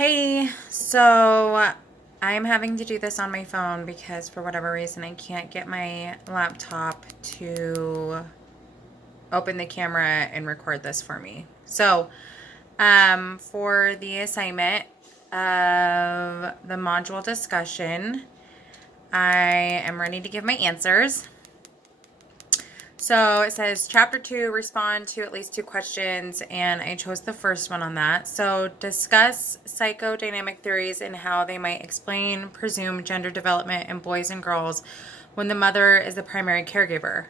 Hey, so I'm having to do this on my phone because for whatever reason I can't get my laptop to open the camera and record this for me. So, for the assignment of the module discussion, I am ready to give my answers. So it says chapter 2, respond to at least two questions, and I chose the first one on that. So discuss psychodynamic theories and how they might explain presumed gender development in boys and girls when the mother is the primary caregiver.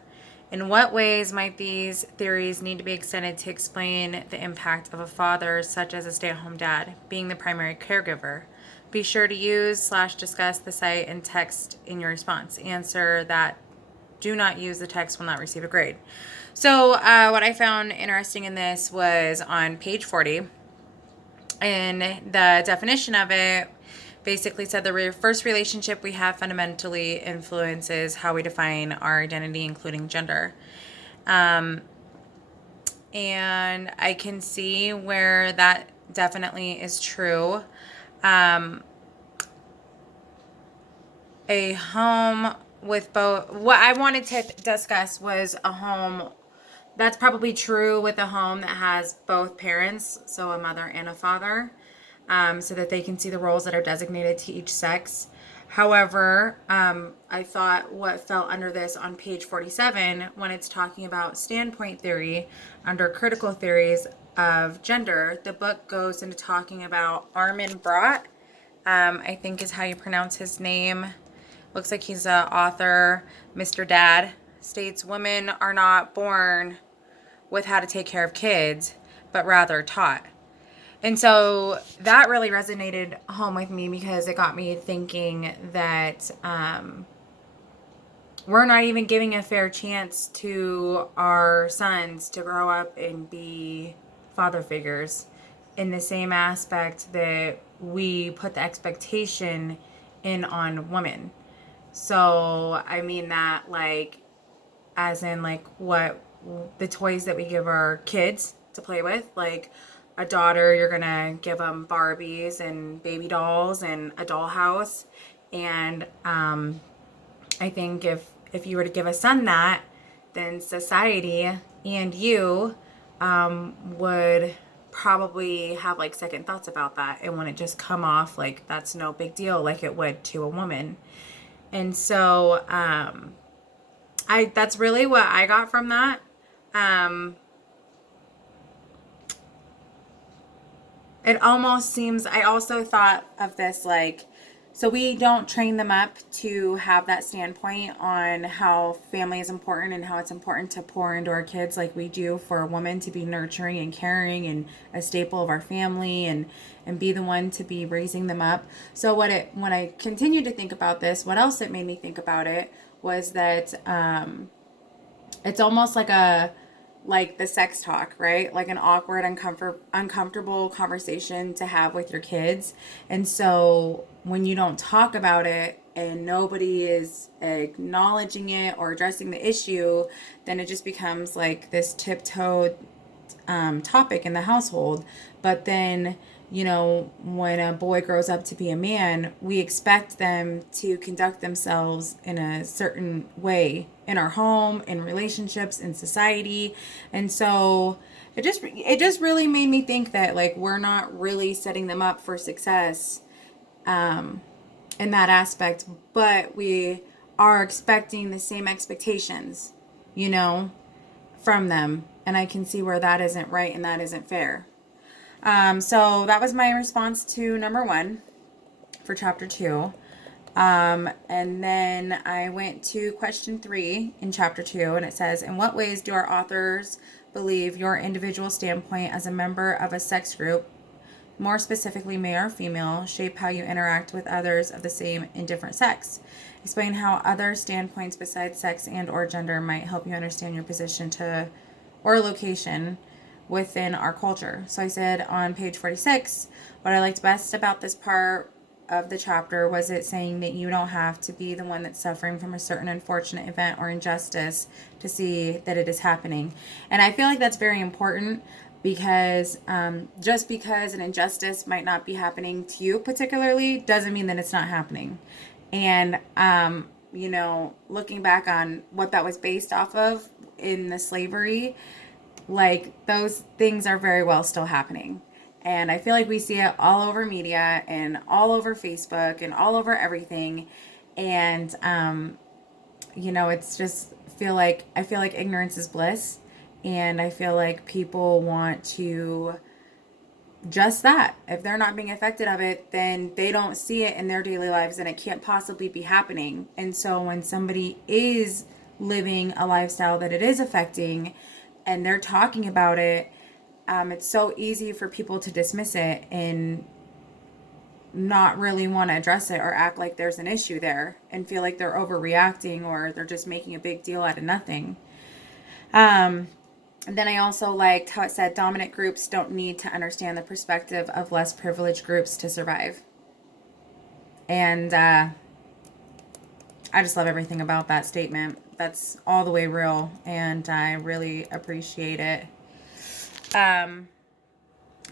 In what ways might these theories need to be extended to explain the impact of a father, such as a stay-at-home dad, being the primary caregiver? Be sure to use/discuss the site and text in your response. Answer that do not use the text will not receive a grade. So what I found interesting in this was on page 40, and the definition of it basically said the first relationship we have fundamentally influences how we define our identity, including gender. And I can see where that definitely is true. A home with both, what I wanted to discuss was a home that's probably true with a home that has both parents, so a mother and a father, so that they can see the roles that are designated to each sex. However, I thought what fell under this on page 47, when it's talking about standpoint theory under critical theories of gender, the book goes into talking about Armin Brott, I think is how you pronounce his name. Looks like he's an author. Mr. Dad states women are not born with how to take care of kids, but rather taught. And so that really resonated home with me because it got me thinking that we're not even giving a fair chance to our sons to grow up and be father figures in the same aspect that we put the expectation in on women. So I mean that like as in like what the toys that we give our kids to play with, like a daughter, you're gonna give them Barbies and baby dolls and a dollhouse. And I think if you were to give a son that, then society and you would probably have like second thoughts about that and wouldn't just come off like that's no big deal like it would to a woman. And so I that's really what I got from that. Um, it almost seems, I also thought of this like, so we don't train them up to have that standpoint on how family is important and how it's important to pour into our kids like we do for a woman to be nurturing and caring and a staple of our family and be the one to be raising them up. So when I continued to think about this, what else it made me think about it was that it's almost like the sex talk, right? Like an awkward, uncomfortable conversation to have with your kids. And so when you don't talk about it and nobody is acknowledging it or addressing the issue, then it just becomes like this tiptoed topic in the household. But then, when a boy grows up to be a man, we expect them to conduct themselves in a certain way in our home, in relationships, in society. And so it just really made me think that like we're not really setting them up for success in that aspect, but we are expecting the same expectations, you know, from them. And I can see where that isn't right and that isn't fair. So that was my response to number 1 for chapter 2. And then I went to question 3 in chapter 2, and it says, in what ways do our authors believe your individual standpoint as a member of a sex group, more specifically male or female, shape how you interact with others of the same and different sex? Explain how other standpoints besides sex and or gender might help you understand your position to or location within our culture. So I said on page 46, what I liked best about this part of the chapter was it saying that you don't have to be the one that's suffering from a certain unfortunate event or injustice to see that it is happening. And I feel like that's very important because just because an injustice might not be happening to you particularly doesn't mean that it's not happening. And, looking back on what that was based off of in the slavery, like those things are very well still happening. And I feel like we see it all over media and all over Facebook and all over everything. And, it's just I feel like ignorance is bliss. And I feel like people want to just that. If they're not being affected of it, then they don't see it in their daily lives and it can't possibly be happening. And so when somebody is living a lifestyle that it is affecting and they're talking about it, it's so easy for people to dismiss it and not really want to address it or act like there's an issue there and feel like they're overreacting or they're just making a big deal out of nothing. And then I also liked how it said dominant groups don't need to understand the perspective of less privileged groups to survive. And I just love everything about that statement. That's all the way real, and I really appreciate it.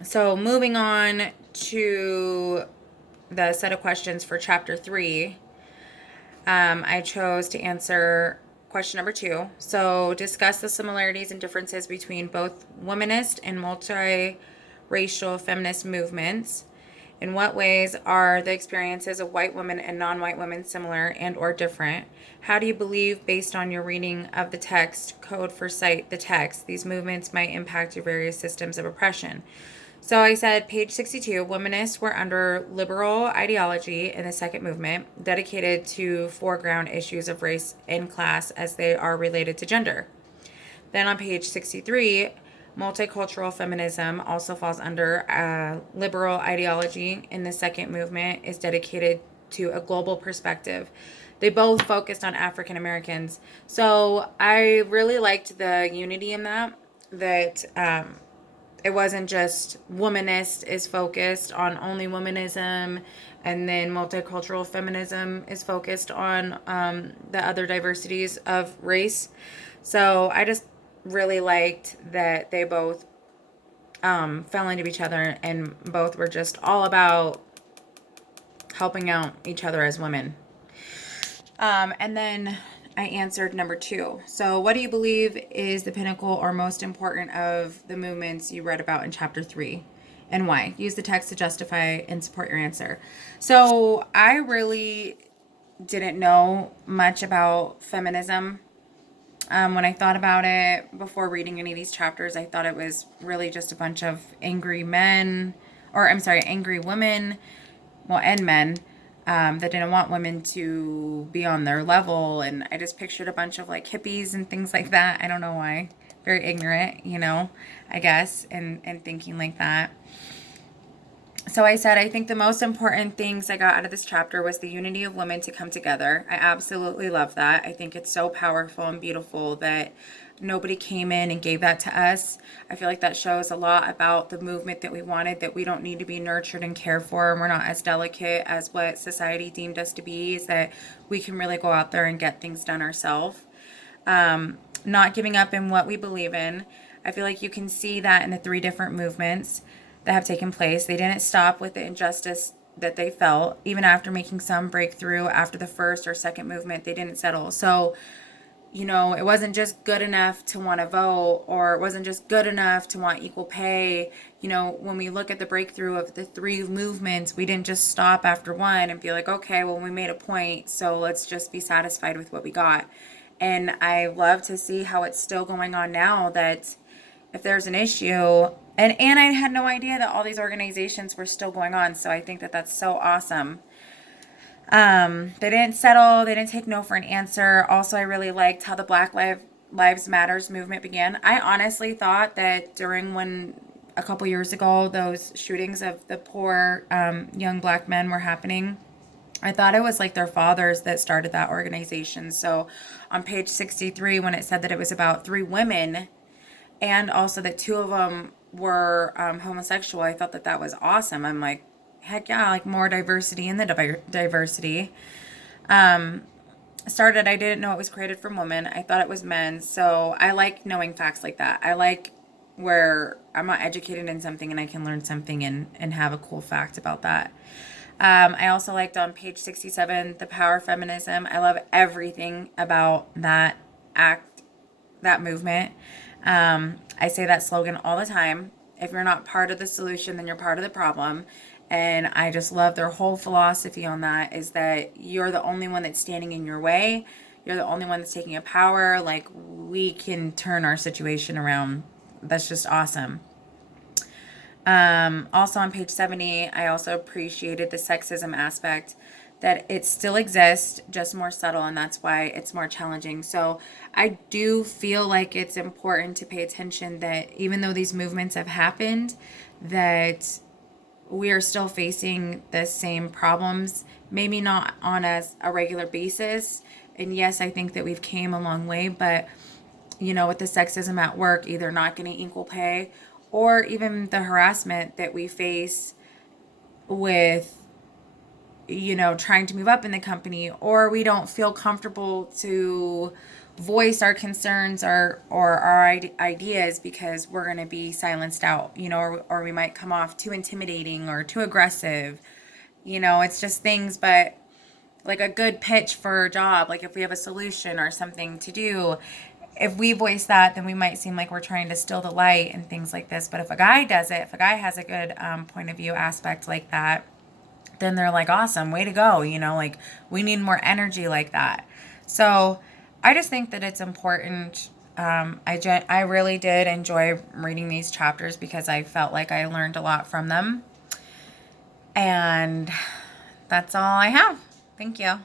So moving on to the set of questions for chapter 3, I chose to answer question number 2. So discuss the similarities and differences between both womanist and multiracial feminist movements. In what ways are the experiences of white women and non-white women similar and or different? How do you believe, based on your reading of the text, code for cite the text, these movements might impact your various systems of oppression? So I said page 62, womanists were under liberal ideology in the second movement, dedicated to foreground issues of race and class as they are related to gender. Then on page 63, multicultural feminism also falls under liberal ideology in the second movement, is dedicated to a global perspective. They both focused on African Americans. So I really liked the unity in that it wasn't just womanist is focused on only womanism, and then multicultural feminism is focused on the other diversities of race. So I just really liked that they both fell into each other and both were just all about helping out each other as women. And then I answered number 2. So what do you believe is the pinnacle or most important of the movements you read about in chapter 3? And why? Use the text to justify and support your answer. So I really didn't know much about feminism. When I thought about it before reading any of these chapters, I thought it was really just a bunch of angry men, or I'm sorry, angry women, well, and men that didn't want women to be on their level. And I just pictured a bunch of like hippies and things like that. I don't know why. Very ignorant, I guess, and thinking like that. So I said, I think the most important things I got out of this chapter was the unity of women to come together. I absolutely love that. I think it's so powerful and beautiful that nobody came in and gave that to us. I feel like that shows a lot about the movement that we wanted, that we don't need to be nurtured and cared for, and we're not as delicate as what society deemed us to be, is that we can really go out there and get things done ourselves. Not giving up in what we believe in. I feel like you can see that in the 3 different movements that have taken place. They didn't stop with the injustice that they felt. Even after making some breakthrough after the first or second movement, they didn't settle. So, it wasn't just good enough to want to vote, or it wasn't just good enough to want equal pay. When we look at the breakthrough of the 3 movements, we didn't just stop after one and be like, okay, well, we made a point, so let's just be satisfied with what we got. And I love to see how it's still going on now, that if there's an issue, and I had no idea that all these organizations were still going on, so I think that that's so awesome. They didn't settle, they didn't take no for an answer. Also, I really liked how the Black Lives Matters movement began. I honestly thought that during when a couple years ago those shootings of the poor young black men were happening, I thought it was like their fathers that started that organization. So on page 63, when it said that it was about 3 women and also that 2 of them were homosexual, I thought that that was awesome. I'm like, heck yeah, like more diversity in the diversity. Started, I didn't know it was created from women. I thought it was men. So I like knowing facts like that. I like where I'm not educated in something and I can learn something and have a cool fact about that. I also liked on page 67, the power of feminism. I love everything about that act, that movement. I say that slogan all the time. If you're not part of the solution, then you're part of the problem. And I just love their whole philosophy on that is that you're the only one that's standing in your way. You're the only one that's taking a power. Like, we can turn our situation around. That's just awesome. Also on page 70, I also appreciated the sexism aspect, that it still exists, just more subtle, and that's why it's more challenging. So I do feel like it's important to pay attention that even though these movements have happened, that we are still facing the same problems, maybe not on a regular basis. And yes, I think that we've came a long way, but with the sexism at work, either not getting equal pay or even the harassment that we face with, trying to move up in the company, or we don't feel comfortable to voice our concerns or our ideas because we're going to be silenced out, or we might come off too intimidating or too aggressive. It's just things, but like a good pitch for a job, like if we have a solution or something to do, if we voice that, then we might seem like we're trying to steal the light and things like this. But if a guy does it, if a guy has a good point of view aspect like that, then they're like, awesome, way to go. Like, we need more energy like that. So I just think that it's important. I really did enjoy reading these chapters because I felt like I learned a lot from them. And that's all I have. Thank you.